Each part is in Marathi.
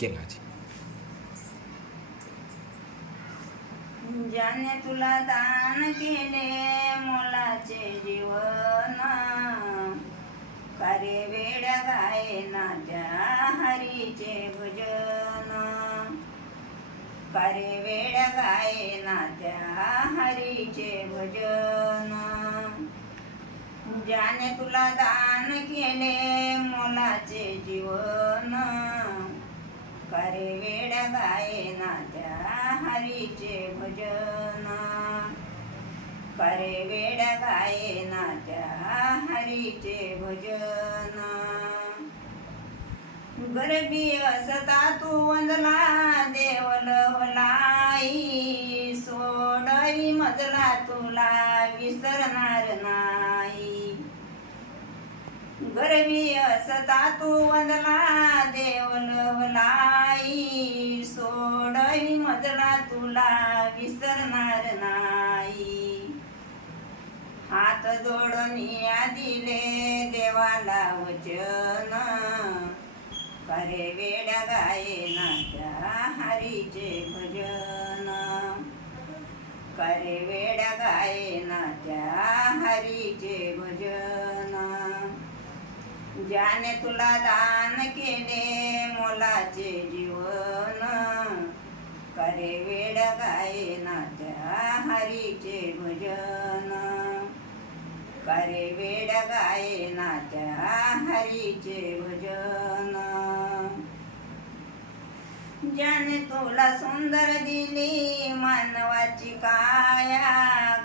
केला जी. ज्याने तुला दान केले मोलाचे जीवन, कारे वेड गायना त्या हरीचे भजन, कारे वेड गायना त्या हरीचे भजन. ज्याने तुला दान केले मोलाचे जीवन, कारे वेड गायना त्या हरीचे भजन, कारे वेड गायना त्या हरीचे भजन. गरबी असता तू वंदला देवल होलाई, सोडई मजला तुला विसरणार नाही. गरबी असता तू वंदला देवल होलाई, सोडई मजला तुला विसरणार नाही. हात जोडनिया दिले देवाला वचन, कारे वेड गायना त्या हरीचे भजन, कारे वेड गायना त्या हरीचे भजन. ज्याने तुला दान केले मोलाचे जीवन, कारे वेड गायना त्या हरीचे भजन, कारे वेड गायना त्या हरीचे भजन. ज्याने तुला सुंदर दिली मानवाची काया,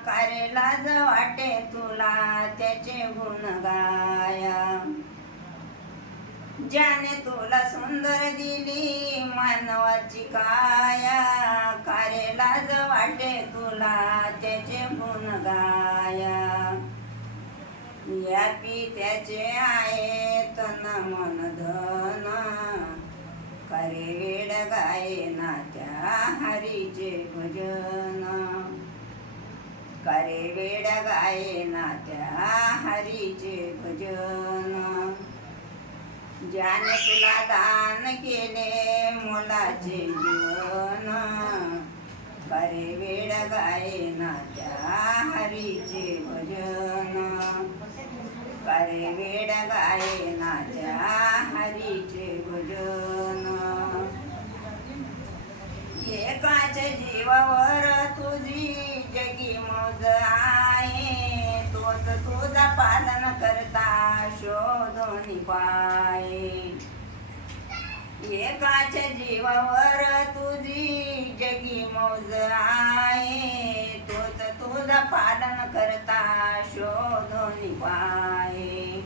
कारे लाज वाटे तुला त्याचे गुण गाया. ज्याने तुला सुंदर दिली मानवाची काया, कारे लाज वाटे तुला त्याचे गुण गाया. यापी त्याचे आहे तन मन धन, कारे वेड गायना त्या हरीचे भजन, कारे वेड गायना त्या हरीचे भजन. ज्याने तुला दान केले मोलाचे जीवन, कारे वेड गायना त्या हरीचे भजन, कारे वेड गायना त्या हरीचे भजन. एकाच जीवावर तुझी जगी मौज आहे, तोच तुझा पालन करता शोधून पाये. एकाच जीवावर तुझी जगी मौज आहे, तोच तुझा पालन करता शोधून पाये.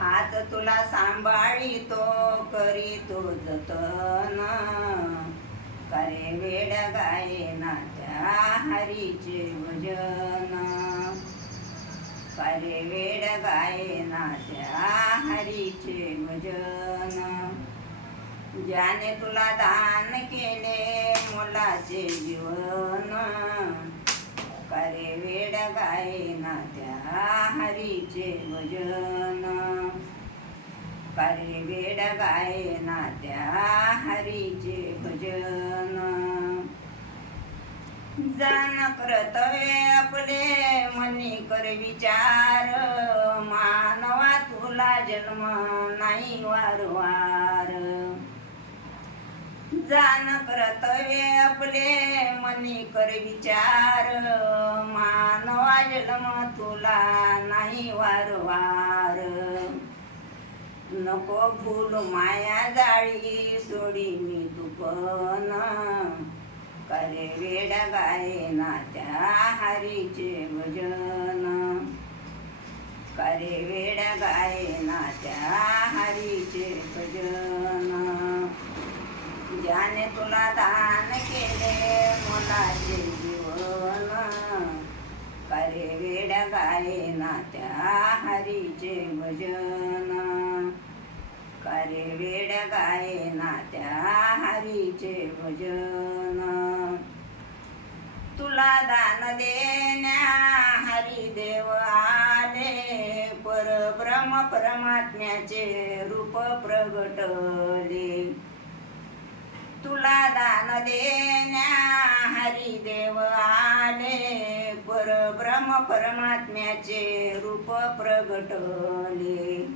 हात तुला सांभाळितो करीतो जतन, कारे वेड गायना त्या हरीचे भजन, कारे वेड गायना त्या हरीचे भजन. ज्याने तुला दान केले मोलाचे जीवन, कारे वेड गायना त्या हरीचे भजन, कारे वेड गायना त्या हरीचे भजन. जाण कर्तव्य आपले मनी कर विचार, मानवा तुला जन्म नाही वारंवार. जाण कर्तव्य आपले मनी कर विचार, मानवा जन्म तुला नाही वारंवार. नको भूल माया जाळी सोडी मी दुपन, कारे वेड गायना त्या हरीचे भजन, कारे वेड गायना त्या हरीचे भजन. ज्याने तुला दान केले मोलाचे जीवन, कारे वेड गायना त्या हरीचे भजन, कारे वेड गायना त्या हरीचे भजन. तुला दान देण्या हरिदेव आले, परब्रह्म परमात्म्याचे रूप प्रगटले. परमात्म्याचे रूप प्रगटले.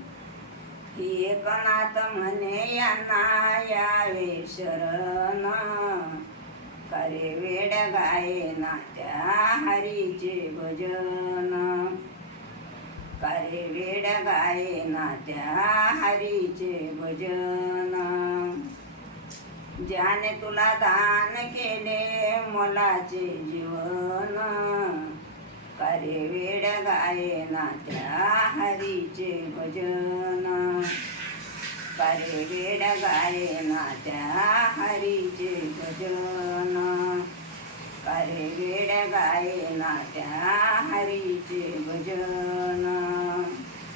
एकनाथ म्हणे यांना यावे शरण, करे वेड गायेना त्या हरीचे भजन. करे वेड गायेना त्या हरीचे भजन. ज्याने तुला दान केले मोलाचे जीवन, करे वेड गायेना त्या हरीचे भजन. करे वेड गायेना त्या हरीचे भजन. करे वेड गायेना त्या हरीचे भजन.